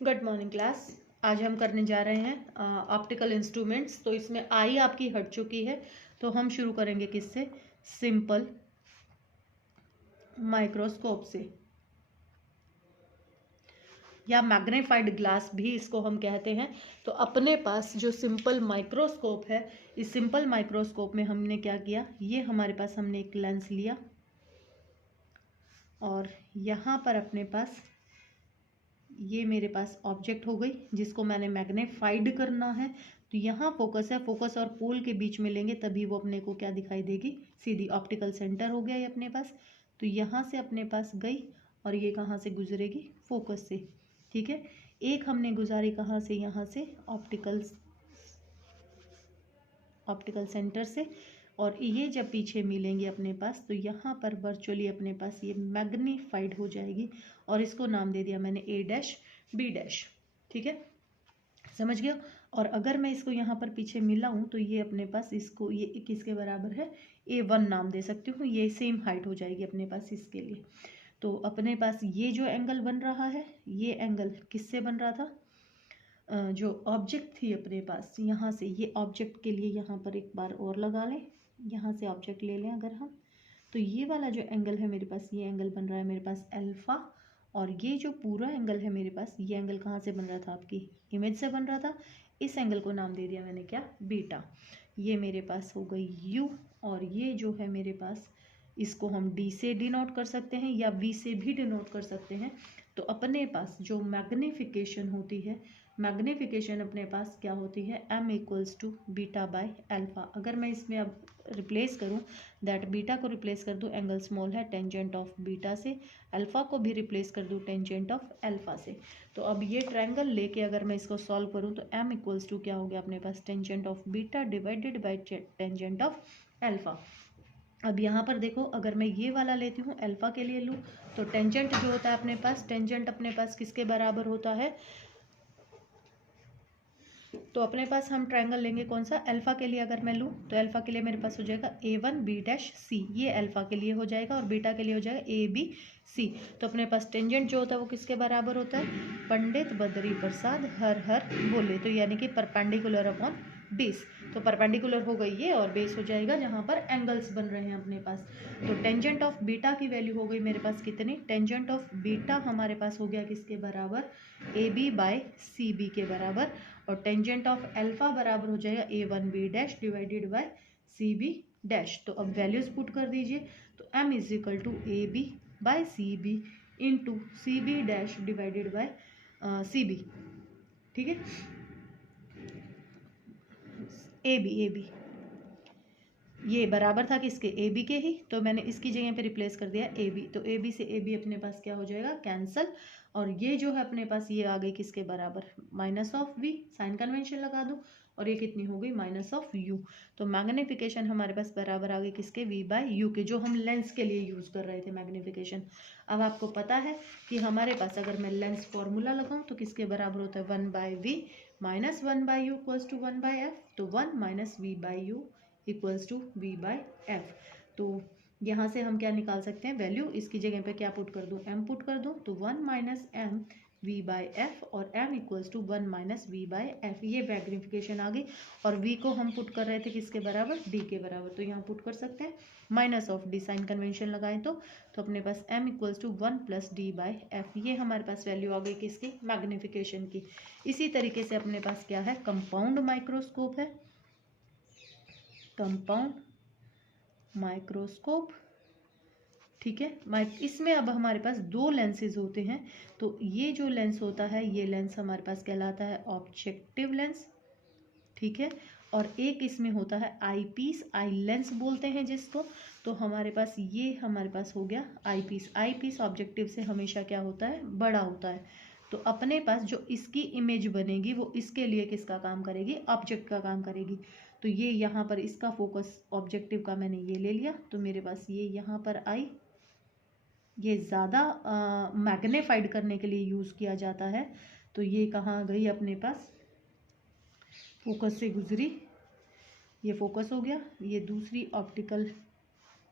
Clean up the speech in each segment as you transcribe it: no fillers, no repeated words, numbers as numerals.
Good morning class. आज हम करने जा रहे हैं ऑप्टिकल इंस्ट्रूमेंट्स। तो इसमें आई आपकी हट चुकी है, तो हम शुरू करेंगे किससे? सिंपल माइक्रोस्कोप से, या मैग्नीफाइड ग्लास भी इसको हम कहते हैं। तो अपने पास जो सिंपल माइक्रोस्कोप है, इस सिंपल माइक्रोस्कोप में हमने क्या किया, ये हमारे पास हमने एक लेंस लिया और यहाँ पर अपने पास ये मेरे पास ऑब्जेक्ट हो गई जिसको मैंने मैग्नीफाइड करना है। तो यहाँ फोकस है, फोकस और पोल के बीच में लेंगे तभी वो अपने को क्या दिखाई देगी, सीधी ऑप्टिकल सेंटर हो गया ये अपने पास। तो यहाँ से अपने पास गई और ये कहाँ से गुजरेगी, फोकस से। ठीक है, एक हमने गुजारी कहाँ से, यहाँ से ऑप्टिकल सेंटर से। और ये जब पीछे मिलेंगे अपने पास तो यहाँ पर वर्चुअली अपने पास ये मैग्नीफाइड हो जाएगी और इसको नाम दे दिया मैंने A डैश B डैश। ठीक है, समझ गया। और अगर मैं इसको यहाँ पर पीछे मिलाऊं तो ये अपने पास इसको ये किसके बराबर है, A1 नाम दे सकती हूँ। ये सेम हाइट हो जाएगी अपने पास इसके लिए। तो अपने पास ये जो एंगल बन रहा है, ये एंगल किससे बन रहा था, जो ऑब्जेक्ट थी अपने पास यहाँ से, ये ऑब्जेक्ट के लिए यहाँ पर एक बार और लगा लें, यहाँ से ऑब्जेक्ट ले लें अगर हम, तो ये वाला जो एंगल है मेरे पास, ये एंगल बन रहा है मेरे पास अल्फा। और ये जो पूरा एंगल है मेरे पास, ये एंगल कहाँ से बन रहा था, आपकी इमेज से बन रहा था। इस एंगल को नाम दे दिया मैंने क्या, बीटा। ये मेरे पास हो गई यू, और ये जो है मेरे पास, इसको हम डी से डिनोट कर सकते हैं या वी से भी डिनोट कर सकते हैं। तो अपने पास जो मैग्नीफिकेशन होती है, मैग्नीफिकेशन अपने पास क्या होती है, m equals to beta by alpha. अगर मैं इसमें अब रिप्लेस करूं, दैट बीटा को रिप्लेस कर दूं, एंगल स्मॉल है टेंजेंट ऑफ बीटा से, अल्फा को भी रिप्लेस कर दूं टेंजेंट ऑफ अल्फा से। तो अब ये ट्रायंगल लेके अगर मैं इसको सॉल्व करूं तो m इक्वल्स टू क्या हो गया अपने पास, tangent of beta divided by tangent of alpha. अब यहाँ पर देखो, अगर मैं ये वाला लेती हूँ अल्फा के लिए लूँ तो टेंजेंट जो होता है अपने पास, टेंजेंट अपने पास किसके बराबर होता है, तो अपने पास हम ट्रायंगल लेंगे कौन सा, अल्फा के लिए अगर मैं लूँ तो अल्फा के लिए मेरे पास हो जाएगा A1 B डैश C, ये अल्फा के लिए हो जाएगा, और बीटा के लिए हो जाएगा ABC। तो अपने पास टेंजेंट जो होता है वो किसके बराबर होता है, पंडित बद्री प्रसाद हर हर बोले, तो यानी कि परपेंडिकुलर अपॉन बेस। तो परपेंडिकुलर हो गई ये, और बेस हो जाएगा जहाँ पर एंगल्स बन रहे हैं अपने पास। तो टेंजेंट ऑफ बीटा की वैल्यू हो गई मेरे पास कितनी, टेंजेंट ऑफ बीटा हमारे पास हो गया किसके बराबर, AB बाय CB के बराबर। और टेंजेंट ऑफ अल्फा बराबर हो जाएगा A1 B dash divided by CB dash. तो अब वैल्यूज पुट कर दीजिए, तो m is equal to AB by CB into CB dash divided by CB। ठीक है, AB ये बराबर था किसके, AB के ही, तो मैंने इसकी जगह पे रिप्लेस कर दिया AB। तो AB से AB अपने पास क्या हो जाएगा, कैंसल। और ये जो है अपने पास, ये आ गई किसके बराबर, minus of V, sign convention लगा दूँ, और ये कितनी हो गई, माइनस ऑफ U। तो मैग्नीफिकेशन हमारे पास बराबर आ गई किसके, V बाय U के, जो हम लेंस के लिए यूज़ कर रहे थे मैग्नीफिकेशन। अब आपको पता है कि हमारे पास अगर मैं लेंस फॉर्मूला लगाऊँ तो किसके बराबर होता है, 1 by V minus 1 by U equals to 1 by F। तो 1 minus V by U equals to V by F। तो यहाँ से हम क्या निकाल सकते हैं वैल्यू, इसकी जगह पे क्या पुट कर दूँ, m पुट कर दूँ, तो 1 minus m V by F, और m equals to 1 minus V by F। ये मैग्नीफिकेशन आ गई, और V को हम पुट कर रहे थे किसके बराबर, D के बराबर, तो यहाँ पुट कर सकते हैं minus of D, sign convention लगाएं तो अपने पास m equals to 1 plus D by F। ये हमारे पास वैल्यू आ गई किसकी, मैग्नीफिकेशन की। इसी तरीके से अपने पास क्या है, कंपाउंड माइक्रोस्कोप है, कंपाउंड माइक्रोस्कोप। ठीक है, इसमें अब हमारे पास दो लेंसेज होते हैं। तो ये जो लेंस होता है, ये लेंस हमारे पास कहलाता है ऑब्जेक्टिव लेंस। ठीक है, और एक इसमें होता है आई पीस, आई लेंस बोलते हैं जिसको। तो हमारे पास ये हमारे पास हो गया आई पीस। आई पीस ऑब्जेक्टिव से हमेशा क्या होता है, बड़ा होता है। तो अपने पास जो इसकी इमेज बनेगी वो इसके लिए किसका काम करेगी, ऑब्जेक्ट का काम करेगी। तो ये यहाँ पर इसका फोकस ऑब्जेक्टिव का मैंने ये ले लिया, तो मेरे पास ये यहाँ पर आई, ये ज़्यादा मैग्नीफाइड करने के लिए यूज़ किया जाता है। तो ये कहाँ गई अपने पास, फोकस से गुजरी, ये फोकस हो गया, ये दूसरी ऑप्टिकल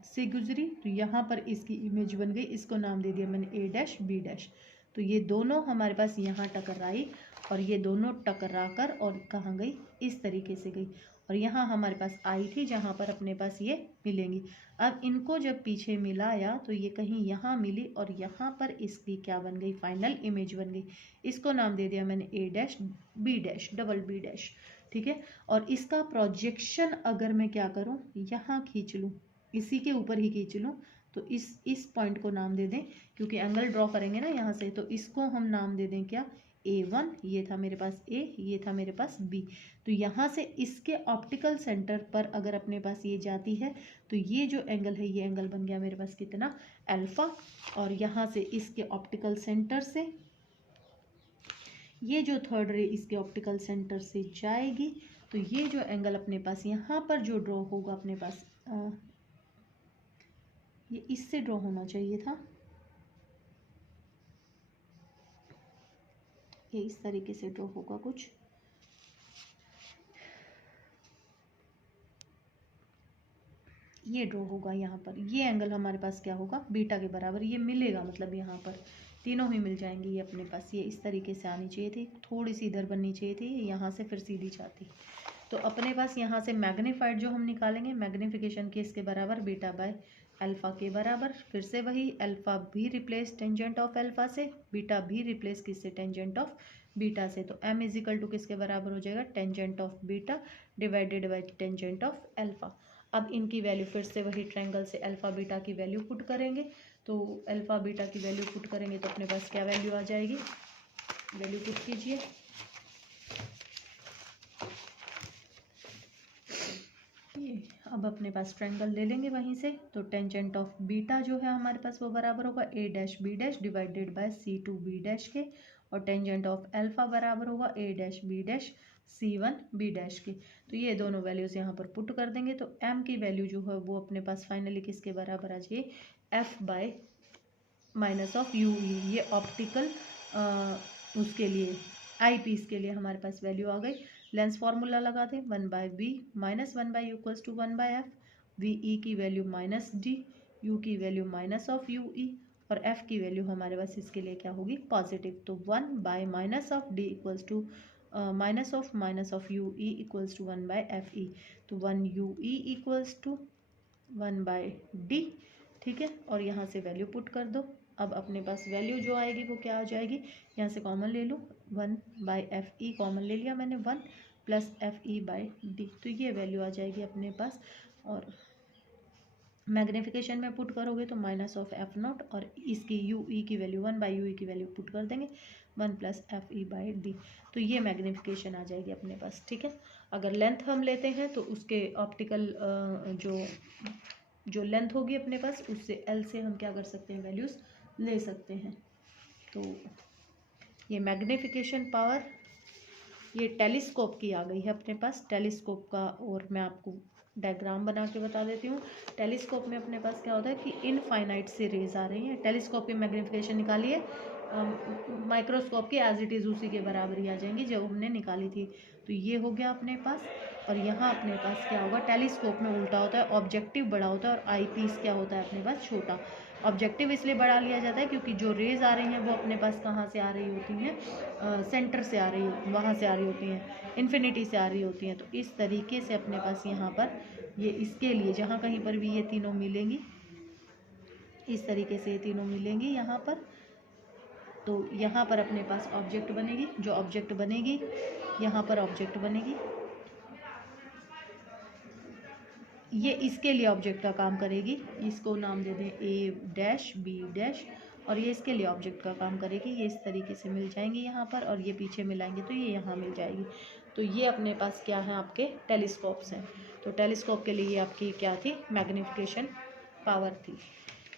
से गुजरी, तो यहाँ पर इसकी इमेज बन गई, इसको नाम दे दिया मैंने A डैश B डैश। तो ये दोनों हमारे पास यहाँ टकराई और ये दोनों टकरा कर और कहाँ गई, इस तरीके से गई, और यहाँ हमारे पास आई थी जहाँ पर अपने पास ये मिलेंगी। अब इनको जब पीछे मिलाया तो ये कहीं यहाँ मिली और यहाँ पर इसकी क्या बन गई, फाइनल इमेज बन गई। इसको नाम दे दिया मैंने A dash B dash, double B dash, ठीक है। और इसका प्रोजेक्शन अगर मैं क्या करूँ, यहाँ खींच लूँ, इसी के ऊपर ही खींच लूँ, तो इस पॉइंट को नाम दे दें, क्योंकि एंगल ड्रॉ करेंगे ना यहाँ से, तो इसको हम नाम दे दें क्या, A1, ये था मेरे पास A, ये था मेरे पास B। तो यहाँ से इसके ऑप्टिकल सेंटर पर अगर अपने पास ये जाती है तो ये जो एंगल है, ये एंगल बन गया मेरे पास कितना, अल्फा। और यहाँ से इसके ऑप्टिकल सेंटर से ये जो थर्ड रे इसके ऑप्टिकल सेंटर से जाएगी, तो ये जो एंगल अपने पास यहाँ पर जो ड्रॉ होगा अपने पास, ये इससे ड्रॉ होना चाहिए था, ये इस तरीके से ड्रॉ होगा कुछ, ये ड्रॉ होगा यहाँ पर, ये एंगल हमारे पास क्या होगा, बीटा के बराबर ये मिलेगा, मतलब यहाँ पर तीनों ही मिल जाएंगे ये अपने पास। ये इस तरीके से आनी चाहिए थी, थोड़ी सी इधर बननी चाहिए थी, यहाँ से फिर सीधी जाती। तो अपने पास यहाँ से मैग्नीफाइड जो हम निकालेंगे, मैग्नीफिकेशन के इसके बराबर बीटा बाय अल्फा के बराबर, फिर से वही अल्फा भी रिप्लेस टेंजेंट ऑफ अल्फा से, बीटा भी रिप्लेस किससे, टेंजेंट ऑफ बीटा से। तो m इज इक्वल टू किसके बराबर हो जाएगा, tangent of beta divided by tangent of alpha. अब इनकी वैल्यू फिर से वही ट्रायंगल से अल्फा बीटा की वैल्यू पुट करेंगे, तो अल्फा बीटा की वैल्यू पुट करेंगे तो अपने पास क्या वैल्यू आ जाएगी, वैल्यू पुट कीजिए। अब अपने पास ट्रायंगल ले लेंगे वहीं से, तो टेंजेंट ऑफ बीटा जो है हमारे पास वो बराबर होगा A dash B dash divided by C two B dash के, और टेंजेंट ऑफ अल्फा बराबर होगा A dash B dash C one B dash के। तो ये दोनों वैल्यूज़ यहाँ पर पुट कर देंगे, तो एम की वैल्यू जो है वो अपने पास फाइनली किसके बराबर आ जाए, F bye minus of U ई। ये ऑप्टिकल उसके लिए आई पीस के लिए हमारे पास वैल्यू आ गई। लेंस फार्मूला लगाते हैं, 1/v minus 1/u equals to 1/f, V E की वैल्यू माइनस डी, यू की value minus of U E, और एफ की वैल्यू हमारे पास इसके लिए क्या होगी, पॉजिटिव। तो 1 minus of D equals to minus of U E equals to 1/f E. तो 1 you E equals to 1/d, ठीक है। और यहाँ से वैल्यू पुट कर दो। अब अपने पास वैल्यू जो आएगी वो क्या आ जाएगी, यहाँ से कॉमन ले लो, 1/fe कॉमन ले लिया मैंने, 1 प्लस fe/d, तो ये वैल्यू आ जाएगी अपने पास। और मैग्नीफिकेशन में पुट करोगे तो माइनस ऑफ एफ नॉट, और इसकी यू ई की वैल्यू 1/u ई की वैल्यू पुट कर देंगे, 1 प्लस fe/d, तो ये मैग्नीफिकेशन आ जाएगी अपने पास, ठीक है। अगर लेंथ हम लेते हैं तो उसके ऑप्टिकल जो लेंथ होगी अपने पास, उससे एल से हम क्या कर सकते हैं, वैल्यूज़ ले सकते हैं। तो ये मैग्नीफिकेशन पावर ये टेलीस्कोप की आ गई है अपने पास, टेलीस्कोप का। और मैं आपको डायग्राम बना के बता देती हूँ। टेलीस्कोप में अपने पास क्या होता है कि इनफाइनाइट से रेज आ रही हैं, टेलीस्कोप की मैग्नीफिकेशन निकालिए, माइक्रोस्कोप की एज इट इज़ उसी के बराबर ही आ जाएंगी जो हमने निकाली थी। तो ये हो गया अपने पास। और यहाँ अपने पास क्या होगा, टेलीस्कोप में उल्टा होता है, ऑब्जेक्टिव बड़ा होता है और आई पीस क्या होता है अपने पास, छोटा। ऑब्जेक्टिव इसलिए बढ़ा लिया जाता है क्योंकि जो रेज आ रही हैं वो अपने पास कहाँ से आ रही होती हैं, सेंटर से आ रही, वहाँ से आ रही होती हैं, इन्फिनिटी से आ रही होती हैं। तो इस तरीके से अपने पास यहाँ पर ये इसके लिए जहाँ कहीं पर भी ये तीनों मिलेंगी, इस तरीके से ये तीनों मिलेंगी यहाँ पर, तो यहाँ पर अपने पास ऑब्जेक्ट बनेगी, जो ऑब्जेक्ट बनेगी यहाँ पर ऑब्जेक्ट बनेगी, ये इसके लिए ऑब्जेक्ट का काम करेगी, इसको नाम दे दें ए डैश बी डैश, और ये इसके लिए ऑब्जेक्ट का काम करेगी। ये इस तरीके से मिल जाएंगी यहाँ पर, और ये पीछे मिलाएंगे तो ये यहाँ मिल जाएगी। तो ये अपने पास क्या है, आपके टेलीस्कोप्स हैं। तो टेलीस्कोप के लिए आपकी क्या थी, मैग्नीफिकेशन पावर थी,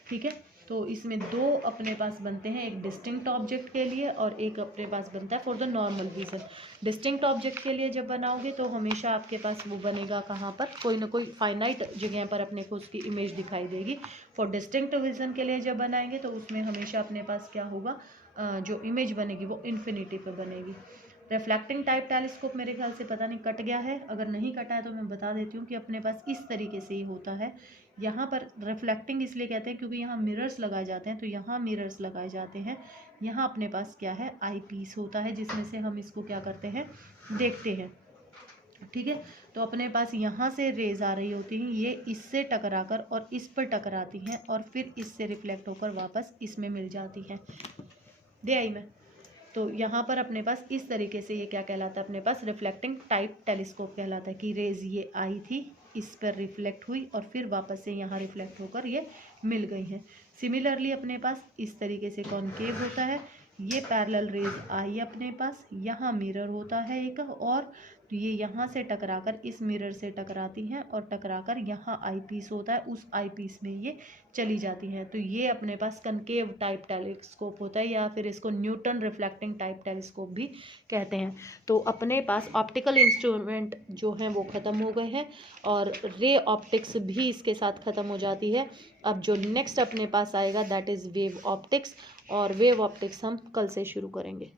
ठीक है। तो इसमें दो अपने पास बनते हैं, एक डिस्टिंक्ट ऑब्जेक्ट के लिए और एक अपने पास बनता है for the normal vision. Distinct object के लिए जब बनाओगे तो हमेशा आपके पास वो बनेगा कहाँ पर, कोई ना कोई फाइनाइट जगह पर अपने को उसकी इमेज दिखाई देगी। फॉर डिस्टिंक्ट विजन के लिए जब बनाएंगे तो उसमें हमेशा अपने पास क्या होगा, जो इमेज बनेगी वो इन्फिनिटी पर बनेगी। रिफ्लेक्टिंग टाइप टेलीस्कोप मेरे ख्याल से पता नहीं कट गया है, अगर नहीं कटा है तो मैं बता देती हूँ कि अपने पास इस तरीके से ही होता है। यहाँ पर रिफ्लेक्टिंग इसलिए कहते हैं क्योंकि यहाँ मिरर्स लगाए जाते हैं, तो यहाँ मिरर्स लगाए जाते हैं यहाँ अपने पास क्या है, आई पीस होता है जिसमें से हम इसको क्या करते हैं, देखते हैं। ठीक है, तो अपने पास यहाँ से रेज आ रही होती हैं, ये इससे टकराकर और इस पर टकराती हैं और फिर इससे रिफ्लेक्ट होकर वापस इसमें मिल जाती हैं। दे आई मैं? तो यहाँ पर अपने पास इस तरीके से ये क्या कहलाता है, अपने पास रिफ्लेक्टिंग टाइप टेलीस्कोप कहलाता है कि रेज ये आई थी, इस पर रिफ्लेक्ट हुई और फिर वापस से यहाँ रिफ्लेक्ट होकर ये मिल गई हैं। सिमिलरली अपने पास इस तरीके से कॉनकेव होता है, ये पैरेलल रेज आई अपने पास, यहाँ मिरर होता है एक, और तो ये यहाँ से टकराकर इस मिरर से टकराती हैं और टकराकर यहाँ आई पीस होता है, उस आई पीस में ये चली जाती हैं। तो ये अपने पास कनकेव टाइप टेलीस्कोप होता है, या फिर इसको न्यूटन रिफ्लेक्टिंग टाइप टेलीस्कोप भी कहते हैं। तो अपने पास ऑप्टिकल इंस्ट्रूमेंट जो हैं वो ख़त्म हो गए हैं और रे ऑप्टिक्स भी इसके साथ ख़त्म हो जाती है। अब जो नेक्स्ट अपने पास आएगा दैट इज़ वेव ऑप्टिक्स, और वेव ऑप्टिक्स हम कल से शुरू करेंगे।